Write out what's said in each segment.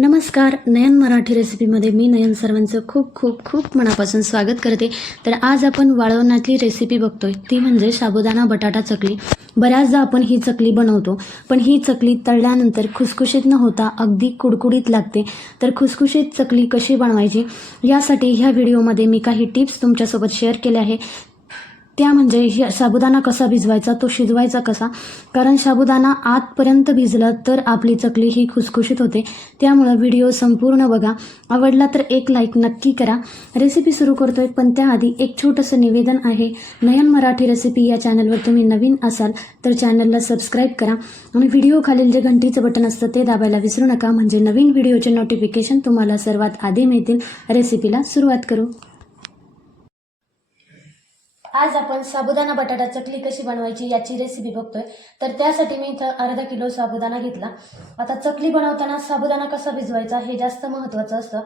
नमस्कार, नयन मराठी रेसिपीमध्ये मी नयन सर्वांचं खूप खूप खूप मनापासून स्वागत करते। तर आज आपण वाळवणातली रेसिपी बघतोय, ती म्हणजे साबुदाणा बटाटा चकली। बऱ्याचदा आपण ही चकली बनवतो, पण ही चकली तळल्यानंतर खुसखुशीत न होता अगदी कुडकुडीत लागते। तर खुसखुशीत चकली कशी बनवायची यासाठी ह्या व्हिडिओमध्ये मी काही टिप्स तुमच्यासोबत शेअर केल्या आहे। त्या म्हणजे साबुदाणा कसा भिजवायचा, तो शिजवायचा कसा, कारण साबुदाणा आतपर्यंत भिजला तर आपली चकली ही खुसखुशीत होते। त्यामुळे व्हिडिओ संपूर्ण बघा, आवडला तर एक लाईक नक्की करा। रेसिपी सुरू करतोय, पण त्याआधी एक छोटंसं निवेदन आहे। नयन मराठी रेसिपी या चॅनलवर तुम्ही नवीन असाल तर चॅनलला सबस्क्राईब करा आणि व्हिडिओ खालील जे घंटीचं बटन असतं ते दाबायला विसरू नका, म्हणजे नवीन व्हिडिओचे नोटिफिकेशन तुम्हाला सर्वात आधी मिळतील। रेसिपीला सुरुवात करू। आज आपण साबुदाणा बटाटा चकली कशी बनवायची याची रेसिपी बघतोय। तर त्यासाठी मी इथं अर्धा किलो साबुदाणा घेतला। आता चकली बनवताना साबुदाणा कसा भिजवायचा हे जास्त महत्त्वाचं असतं।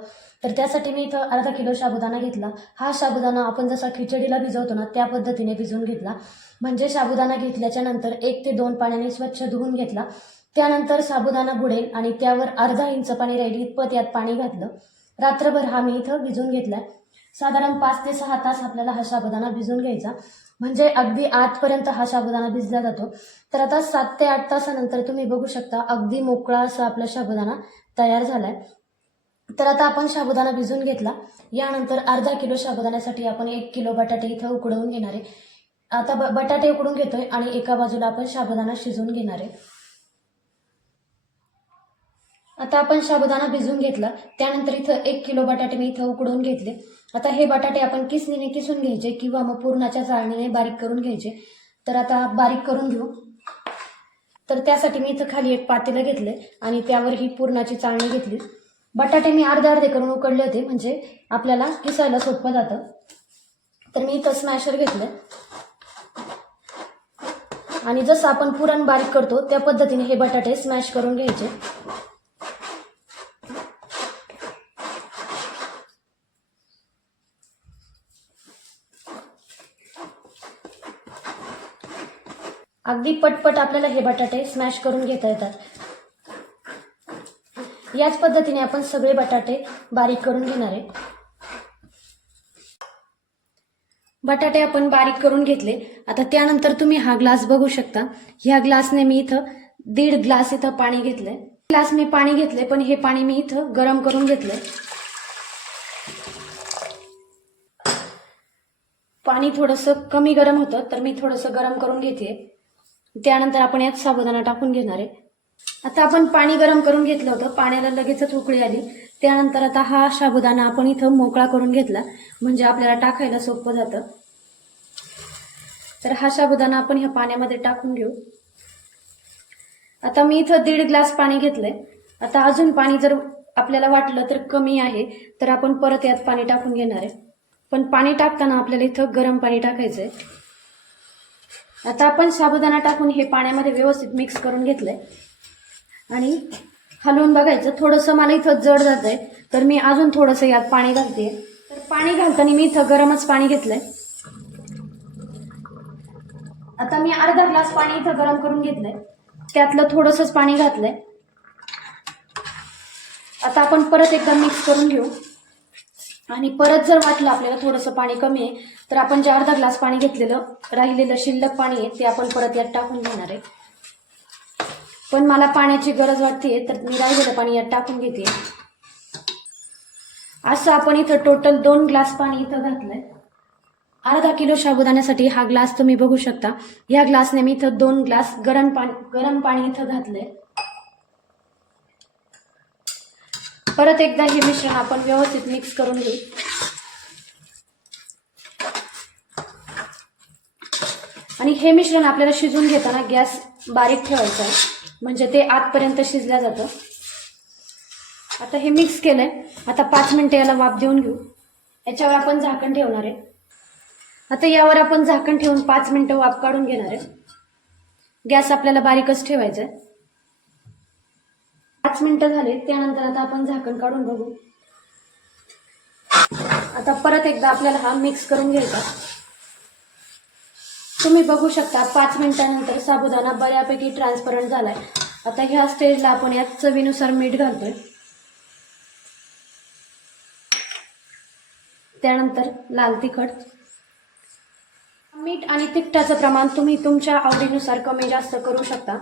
तर त्यासाठी मी इथं अर्धा किलो साबुदाणा घेतला। हा साबुदाणा आपण जसा खिचडीला भिजवतो ना त्या पद्धतीने भिजवून घेतला। म्हणजे साबुदाणा घेतल्याच्या नंतर 1 ते 2 पाण्याने स्वच्छ धुवून घेतला। त्यानंतर साबुदाणा बुडेल आणि त्यावर अर्धा इंच पाणी राहील इतपत यात पाणी घातलं। रात्रभर हा मी इथं भिजवून घेतलाय। साधारण 5 ते 6 तास आपल्याला हा साबुदाणा भिजवून घ्यायचा, म्हणजे अगदी आतपर्यंत हा साबुदाणा भिजला जातो। तर आता 7 ते 8 तासानंतर तुम्ही बघू शकता अगदी मोकळा असा आपला साबुदाणा तयार झालाय। तर आता आपण साबुदाणा भिजवून घेतला। यानंतर अर्धा किलो साबुदाण्यासाठी आपण 1 किलो बटाटे इथं उकडवून घेणार आहे। आता बटाटे उकडून घेतोय आणि एका बाजूला आपण साबुदाणा शिजवून घेणार आहे। आता आपण साबुदाणा भिजवून घेतला, त्यानंतर इथं 1 किलो बटाटे मी इथं उकडून घेतले। आता हे बटाटे आपण किसणीने किसून घ्यायचे किंवा मग पुरणाच्या चाळणीने बारीक करून घ्यायचे। तर आता बारीक करून घेऊ। तर त्यासाठी मी इथं खाली एक पातेलं घेतले आणि त्यावर ही पुरणाची चाळणी घेतली। बटाटे मी अर्धे अर्धे करून उकडले होते, म्हणजे आपल्याला किसायला सोपं जातं। तर मी इथं स्मॅशर घेतलं आणि जसं आपण पुरण बारीक करतो त्या पद्धतीने हे बटाटे स्मॅश करून घ्यायचे। अगदी पटपट आपल्याला हे बटाटे स्मॅश करून घेता येतात। याच पद्धतीने आपण सगळे बटाटे बारीक करून घेणार आहे। बटाटे आपण बारीक करून घेतले। आता त्यानंतर तुम्ही हा ग्लास बघू शकता, ह्या ग्लासने मी इथं 1.5 ग्लास इथं पाणी घेतलंय। ग्लास मी पाणी घेतले, पण हे पाणी मी इथं गरम करून घेतलंय। पाणी थोडंसं कमी गरम होतं, तर मी थोडंसं गरम करून घेते। त्यानंतर आपण यात साबुदाणा टाकून घेणार आहे। आता आपण पाणी गरम करून घेतलं होतं, पाण्याला लगेचच उकळी आली। त्यानंतर आता हा साबुदाणा आपण इथं मोकळा करून घेतला, म्हणजे आपल्याला टाकायला सोपं जातं। तर हा साबुदाणा आपण ह्या पाण्यामध्ये टाकून घेऊ। आता मी इथं 1.5 ग्लास पाणी घेतलंय। आता अजून पाणी जर आपल्याला वाटलं तर कमी आहे तर आपण परत यात पाणी टाकून घेणार आहे, पण पाणी टाकताना आपल्याला इथं गरम पाणी टाकायचंय। आता आपण साबुदाणा टाकून हे पाण्यामध्ये व्यवस्थित मिक्स करून घेतलंय आणि हलवून बघायचं। थोडंसं मला इथं जड जातंय, तर मी अजून थोडंसं यात पाणी घालते। तर पाणी घालताना मी इथं गरमच पाणी घेतलंय। आता मी अर्धा ग्लास पाणी इथं गरम करून घेतलंय, त्यातलं थोडंसंच पाणी घातलंय। आता आपण परत एकदा मिक्स करून घेऊ आणि परत जर वाटलं आपल्याला थोडंसं पाणी कमी आहे तर आपण जे अर्धा ग्लास पाणी घेतलेलं राहिलेलं शिल्लक पाणी आहे ते आपण परत यात टाकून घेणार आहे। पण मला पाण्याची गरज वाटते तर मी राहिलेलं पाणी यात टाकून घेते। असं आपण इथं टोटल 2 ग्लास पाणी इथं घातलंय। अर्धा किलो साबुदाण्यासाठी हा ग्लास तुम्ही बघू शकता। या ग्लासने मी इथं 2 ग्लास गरम पाणी इथं घातलंय। परत एकदा हे मिश्रण आपण व्यवस्थित मिक्स करून घेऊ आणि हे मिश्रण आपल्याला शिजवून घेताना गॅस बारीक ठेवायचा आहे, म्हणजे ते आतपर्यंत शिजलं जातं। आता हे मिक्स केलंय। आता 5 मिनिटं याला वाफ देऊन घेऊ। याच्यावर आपण झाकण ठेवणार आहे। आता यावर आपण झाकण ठेवून 5 मिनिटं वाफ काढून घेणार आहे। गॅस आपल्याला बारीकच ठेवायचा आहे। 5 मिनिटं झाले, त्यानंतर आता आपण झाकण काढून बघू। आता परत एकदा आपल्याला हा मिक्स करून घ्यायचा। तुम्ही बघू शकता 5 मिनिटांनंतर साबुदाणा बऱ्यापैकी ट्रान्सपरंट झालाय। आता ह्या स्टेजला आपण यात चवीनुसार मीठ घालतोय। त्यानंतर लाल तिखट. मीठ आणि तिखटाचं प्रमाण तुम्ही तुमच्या आवडीनुसार कमी जास्त करू शकता.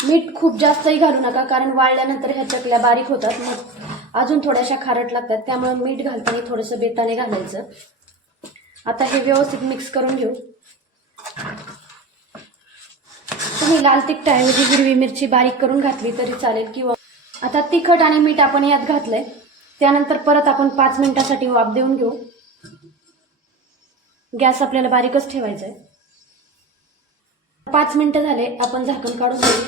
मीठ खूप जास्तही घालू नका, कारण वाळल्यानंतर ह्या चकल्या बारीक होतात, मग अजून थोड्याशा खारट लागतात. त्यामुळे मीठ घालताना थोडंसं बेताने घालायचं. आता हे व्यवस्थित मिक्स करून घेऊ. तुम्ही लाल तिखटाऐवजी हिरवी मिरची बारीक करून घातली तरी चालेल, किंवा आता तिखट आणि मीठ आपण यात घातलंय. त्यानंतर परत आपण 5 मिनिटासाठी वाफ देऊन घेऊ. गॅस आपल्याला बारीकच ठेवायचा आहे. 5 मिनिटं झाले, आपण झाकण काढून घेऊ.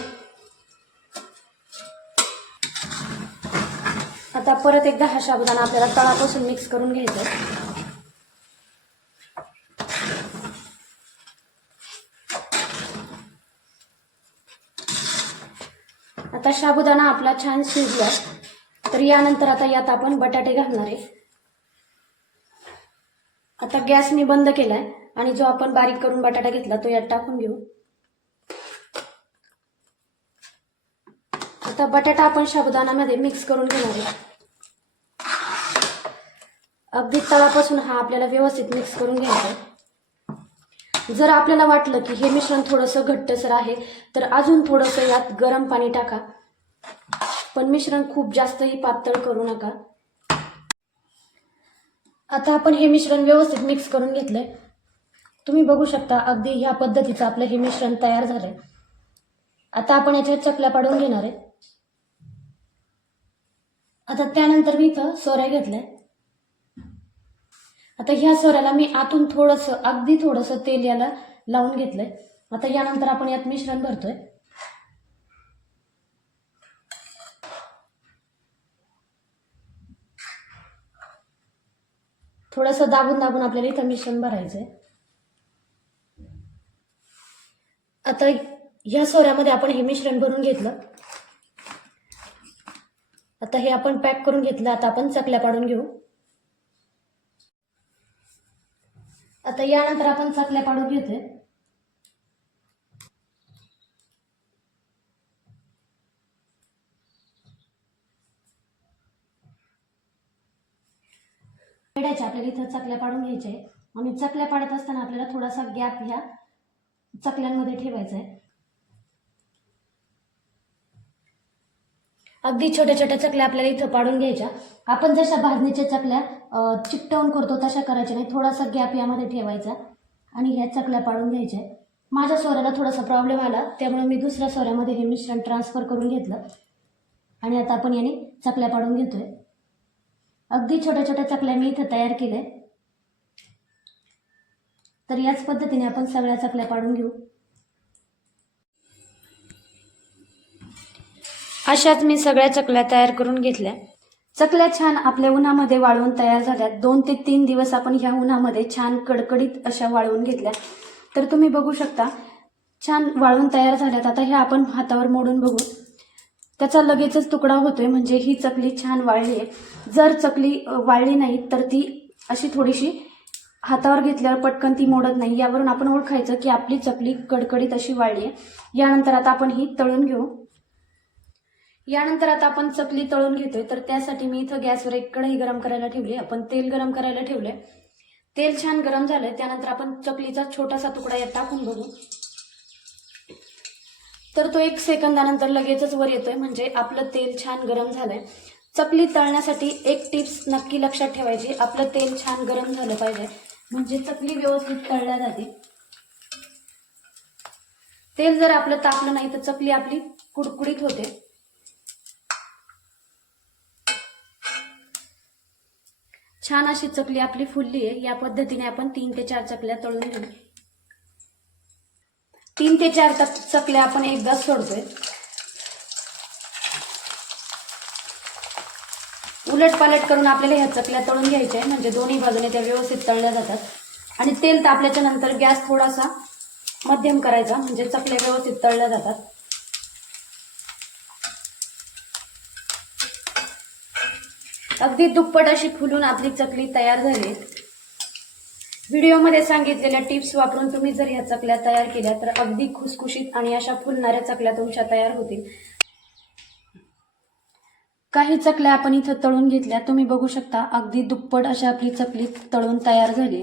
आता परत एकदा हा साबुदाणा आपल्याला तळापासून मिक्स करून घ्यायचा आहे. आता साबुदाणा आपला छान शिजला, तर यानंतर आता यात आपण बटाटे घालणार आहे. आता गॅस मी बंद केलाय आणि जो आपण बारीक करून बटाटा घेतला तो यात टाकून घेऊ. आता बटाटा आपण साबुदाण्यामध्ये मिक्स करून घेणार आहे. अगदी तळापासून हा आपल्याला व्यवस्थित मिक्स करून घ्यायचा आहे. जर आपल्याला वाटलं की हे मिश्रण थोडंसं घट्टसर आहे, तर अजून थोडंसं यात गरम पाणी टाका, पण मिश्रण खूप जास्तही पातळ करू नका. आता आपण हे मिश्रण व्यवस्थित मिक्स करून घेतलंय. तुम्ही बघू शकता अगदी ह्या पद्धतीचं आपलं हे मिश्रण तयार झालंय. आता आपण याच्या चकल्या पाडून घेणार आहे. आता त्यानंतर मी इथं सोऱ्या घेतल्या. आता ह्या सोऱ्याला मी आतून थोडंसं, अगदी थोडंसं तेल याला लावून घेतलंय. आता यानंतर आपण यात मिश्रण भरतोय. थोडंसं दाबून दाबून आपल्याला इथं मिश्रण भरायचंय. आता ह्या सोऱ्यामध्ये आपण हे मिश्रण भरून घेतलं. आता हे आपण पॅक करून घेतलं. आता आपण चकल्या पाडून घेऊ. आता यानंतर आपण चकल्या पाडून घेतोय. आपल्याला इथं चकल्या पाडून घ्यायच्या आहे आणि चकल्या पाडत असताना आपल्याला थोडासा गॅप ह्या चकल्यांमध्ये ठेवायचा आहे. अगदी छोट्या छोट्या चकल्या आपल्याला इथं पाडून घ्यायच्या. आपण जशा भाजणीच्या चकल्या चिकटवून करतो तशा करायच्या नाही. थोडासा गॅप यामध्ये ठेवायचा आणि ह्या चकल्या पाडून घ्यायच्या. माझ्या सोऱ्याला थोडासा प्रॉब्लेम आला, त्यामुळे मी दुसऱ्या सोऱ्यामध्ये हे मिश्रण ट्रान्सफर करून घेतलं आणि आता आपण याने चकल्या पाडून घेतोय. अगदी छोट्या छोट्या चकल्या मी इथं तयार केल्या. तर याच पद्धतीने आपण सगळ्या चकल्या पाडून घेऊ. अशाच मी सगळ्या चकल्या तयार करून घेतल्या. चकल्या छान आपल्या उन्हामध्ये वाळवून तयार झाल्या. 2 ते 3 दिवस आपण ह्या उन्हामध्ये छान कडकडीत अशा वाळवून घेतल्या. तर तुम्ही बघू शकता छान वाळवून तयार झाल्यात. आता ह्या आपण हातावर मोडून बघू. त्याचा लगेचच तुकडा होतोय, म्हणजे ही चकली छान वाळली आहे. जर चकली वाळली नाही तर ती अशी थोडीशी हातावर घेतल्यावर पटकन ती मोडत नाही. यावरून आपण ओळखायचं की आपली चकली कडकडीत अशी वाळली आहे. यानंतर आता आपण ही तळून घेऊ. यानंतर आता आपण चकली तळून घेतोय. तर त्यासाठी मी इथं गॅसवर एक कढई गरम करायला ठेवली. आपण तेल गरम करायला ठेवले. तेल छान गरम झालंय. त्यानंतर आपण चकलीचा छोटासा तुकडा यात टाकून बघू. तर तो 1 सेकंदानंतर लगेचच वर येतोय, म्हणजे आपलं तेल छान गरम झालंय. चकली तळण्यासाठी एक टिप्स नक्की लक्षात ठेवायची. आपलं तेल छान गरम झालं पाहिजे, म्हणजे चकली व्यवस्थित तळल्या जाते. तेल जर आपलं तापलं नाही तर चकली आपली कुडकुडीत होते. छान अशी चकली आपली फुलली आहे. या पद्धतीने आपण 3 ते 4 चकल्या तळून घेऊ. 3 ते 4 चकल्या आपण एकदाच सोडतोय. उलटपालट करून आपल्याला ह्या चकल्या तळून घ्यायच्या आहे, म्हणजे दोन्ही बाजूने त्या व्यवस्थित तळल्या जातात. आणि तेल तापल्याच्या नंतर गॅस थोडासा मध्यम करायचा, म्हणजे चकल्या व्यवस्थित तळल्या जातात. अगदी दुप्पट अशी फुलून आपली चकली तयार झाली. व्हिडिओमध्ये सांगितलेल्या टिप्स वापरून तुम्ही जर ह्या चकल्या तयार केल्या तर अगदी खुसखुशीत आणि अशा फुलणाऱ्या चकल्या तुमच्या तयार होतील. काही चकल्या आपण इथं तळून घेतल्या. तुम्ही बघू शकता अगदी दुप्पट अशा आपली चकली तळून तयार झाली.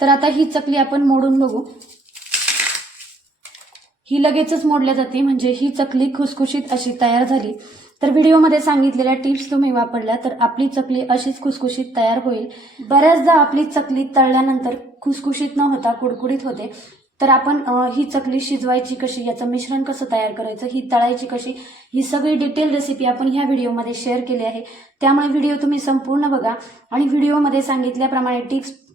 तर आता ही चकली आपण मोडून बघू. ही लगेचच मोडल्या जाते, म्हणजे ही चकली खुसखुशीत अशी तयार झाली. तर व्हिडिओमध्ये सांगितलेल्या टिप्स तुम्ही वापरल्या तर आपली चकली अशीच खुसखुशीत तयार होईल. बऱ्याचदा आपली चकली तळल्यानंतर खुसखुशीत न होता कुडकुडीत होते. तर आपण ही चकली शिजवायची कशी, याचं मिश्रण कसं तयार करायचं, ही तळायची कशी, ही सगळी डिटेल रेसिपी आपण ह्या व्हिडिओमध्ये शेअर केली आहे. त्यामुळे व्हिडिओ तुम्ही संपूर्ण बघा आणि व्हिडिओमध्ये सांगितल्याप्रमाणे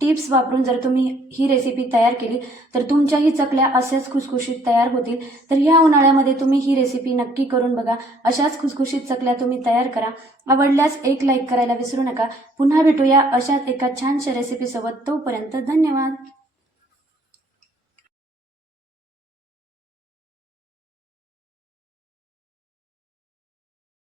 टिप्स वापरून जर तुम्ही ही रेसिपी तयार केली तर तुमच्याही चकल्या अशाच खुसखुशीत तयार होतील. तर ह्या उन्हाळ्यामध्ये तुम्ही ही रेसिपी नक्की करून बघा. अशाच खुसखुशीत चकल्या तुम्ही तयार करा. आवडल्यास एक लाईक करायला विसरू नका. पुन्हा भेटूया अशाच एका छानशा रेसिपीसोबत. तोपर्यंत धन्यवाद.